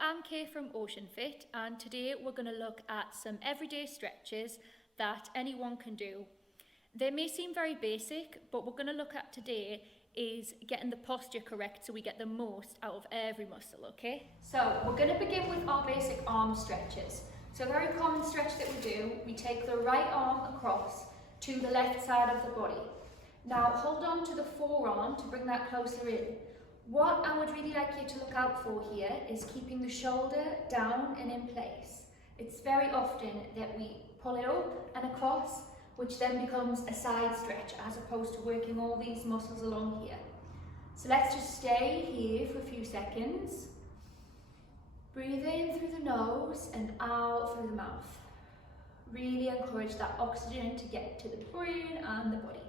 I'm Kay from Ocean Fit, and today we're going to look at some everyday stretches that anyone can do. They may seem very basic, but what we're going to look at today is getting the posture correct so we get the most out of every muscle, okay? So we're going to begin with our basic arm stretches. So a very common stretch that we do, we take the right arm across to the left side of the body. Now hold on to the forearm to bring that closer in. What I would really like you to look out for here is keeping the shoulder down and in place. It's very often that we pull it up and across, which then becomes a side stretch as opposed to working all these muscles along here. So let's just stay here for a few seconds. Breathe in through the nose and out through the mouth. Really encourage that oxygen to get to the brain and the body.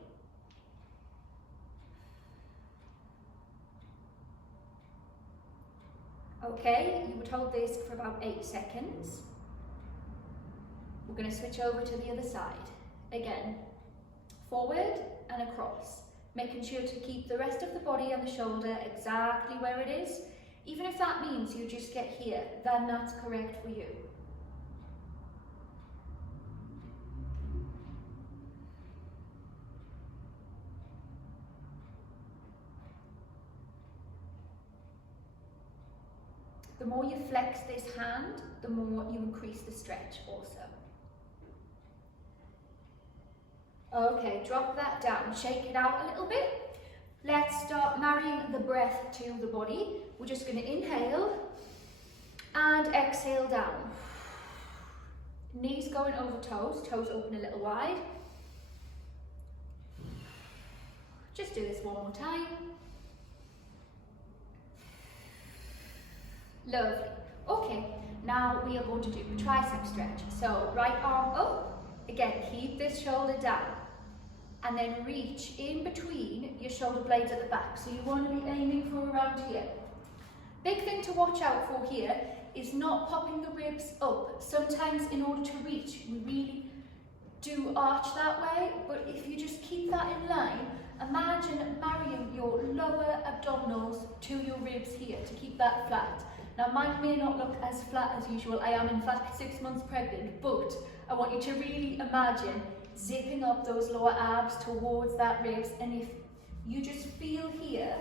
Okay, you would hold this for about 8 seconds. We're going to switch over to the other side. Again, forward and across, making sure to keep the rest of the body and the shoulder exactly where it is. Even if that means you just get here, then that's correct for you. The more you flex this hand, the more you increase the stretch also. Okay, drop that down, shake it out a little bit. Let's start marrying the breath to the body. We're just going to inhale and exhale down. Knees going over toes, toes open a little wide. Just do this one more time. Lovely. Okay, now we are going to do a tricep stretch. So right arm up, again keep this shoulder down and then reach in between your shoulder blades at the back. So you want to be aiming for around here. Big thing to watch out for here is not popping the ribs up. Sometimes in order to reach, we really do arch that way, but if you just keep that in line, imagine marrying your lower abdominals to your ribs here to keep that flat. Now mine may not look as flat as usual, I am in fact 6 months pregnant, but I want you to really imagine zipping up those lower abs towards that ribs, and if you just feel here,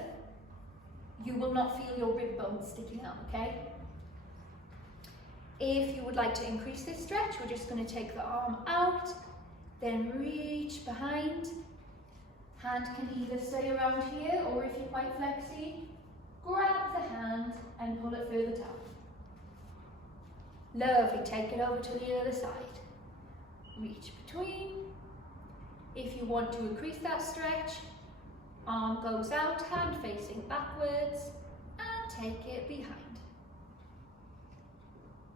you will not feel your rib bones sticking out, okay? If you would like to increase this stretch, we're just going to take the arm out, then reach behind. Hand can either stay around here, or if you're quite flexy, grab the hand and pull it further down. Lovely, take it over to the other side. Reach between. If you want to increase that stretch, arm goes out, hand facing backwards, and take it behind.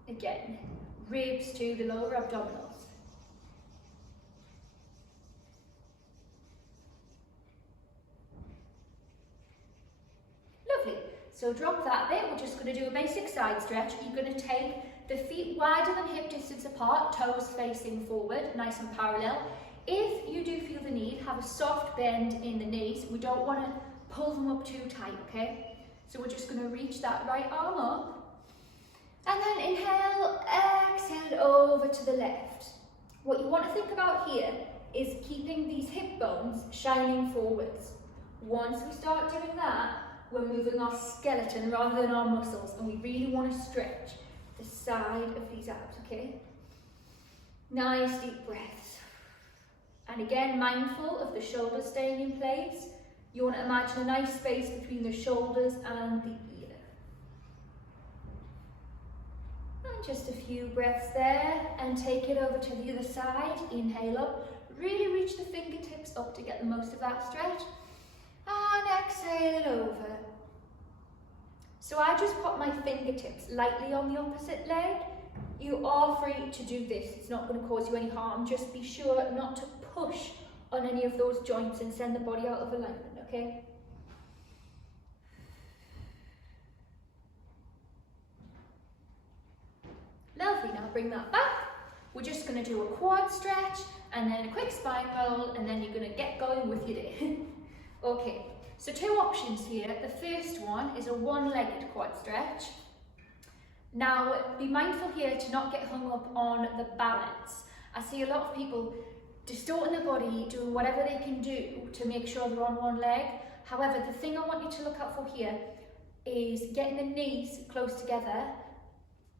Again, ribs to the lower abdominals. Lovely. So drop that bit, we're just going to do a basic side stretch. You're going to take the feet wider than hip distance apart, toes facing forward, nice and parallel. If you do feel the need, have a soft bend in the knees. We don't want to pull them up too tight, okay? So we're just going to reach that right arm up. And then inhale, exhale over to the left. What you want to think about here is keeping these hip bones shining forwards. Once we start doing that, we're moving our skeleton rather than our muscles, and we really want to stretch the side of these abs, okay? Nice deep breaths. And again, mindful of the shoulders staying in place. You want to imagine a nice space between the shoulders and the ear. And just a few breaths there, and take it over to the other side. Inhale up, really reach the fingertips up to get the most of that stretch. And exhale over. So I just put my fingertips lightly on the opposite leg. You are free to do this, it's not going to cause you any harm. Just be sure not to push on any of those joints and send the body out of alignment, okay? Lovely, now bring that back. We're just going to do a quad stretch and then a quick spine roll, and then you're going to get going with your day. Okay, so two options here. The first one is a one-legged quad stretch. Now, be mindful here to not get hung up on the balance. I see a lot of people distorting their body, doing whatever they can do to make sure they're on one leg. However, the thing I want you to look out for here is getting the knees close together,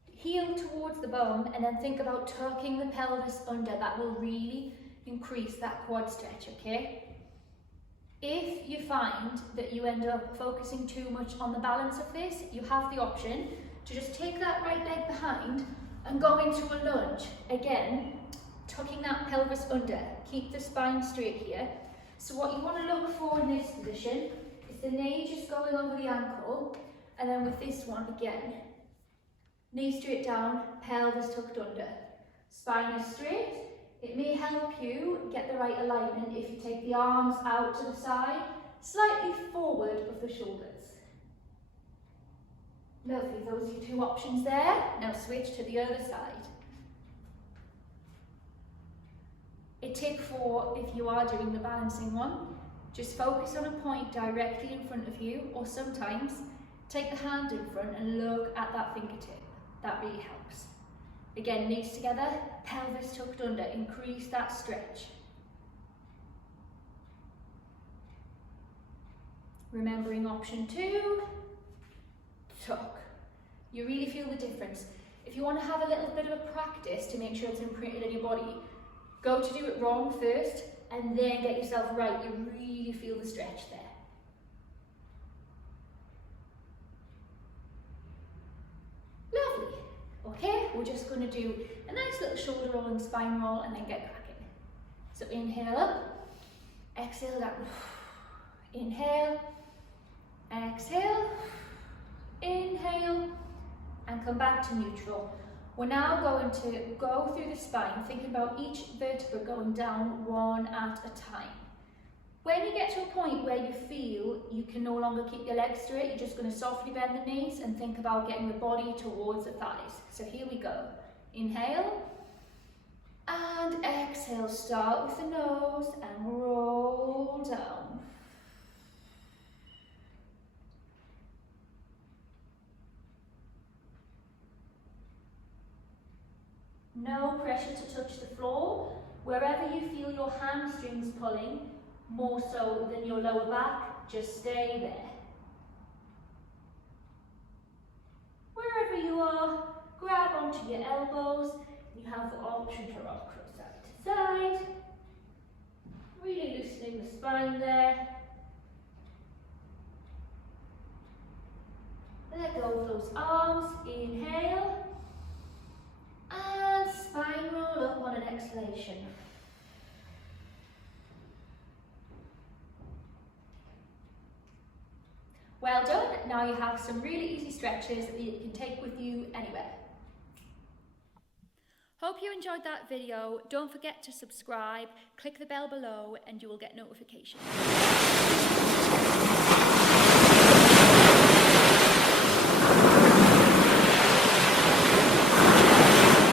heel towards the bum, and then think about tucking the pelvis under. That will really increase that quad stretch, okay? If you find that you end up focusing too much on the balance of this, you have the option to just take that right leg behind and go into a lunge. Again, tucking that pelvis under. Keep the spine straight here. So what you want to look for in this position is the knee just going over the ankle, and then with this one again, knee straight down, pelvis tucked under. Spine is straight. It may help you get the right alignment if you take the arms out to the side, slightly forward of the shoulders. Lovely, those are your two options there. Now switch to the other side. A tip for if you are doing the balancing one, just focus on a point directly in front of you, or sometimes take the hand in front and look at that fingertip. That really helps. Again, knees together, pelvis tucked under, increase that stretch. Remembering option 2, tuck. You really feel the difference. If you want to have a little bit of a practice to make sure it's imprinted in your body, go to do it wrong first and then get yourself right. You really feel the stretch there. Lovely. Okay, we're just going to do a nice little shoulder roll and spine roll and then get cracking. So inhale up, exhale down. Inhale, exhale, inhale, and come back to neutral. We're now going to go through the spine, thinking about each vertebra going down one at a time. When you get to a point where you feel you can no longer keep your legs straight, you're just going to softly bend the knees and think about getting the body towards the thighs. So here we go. Inhale and exhale. Start with the nose and roll down. No pressure to touch the floor. Wherever you feel your hamstrings pulling, more so than your lower back, just stay there. Wherever you are, grab onto your elbows. You have the option to rock from side to side. Really loosening the spine there. Let go of those arms. Inhale. And spine roll up on an exhalation. Well done. Now you have some really easy stretches that you can take with you anywhere. Hope you enjoyed that video. Don't forget to subscribe, click the bell below, and you will get notifications.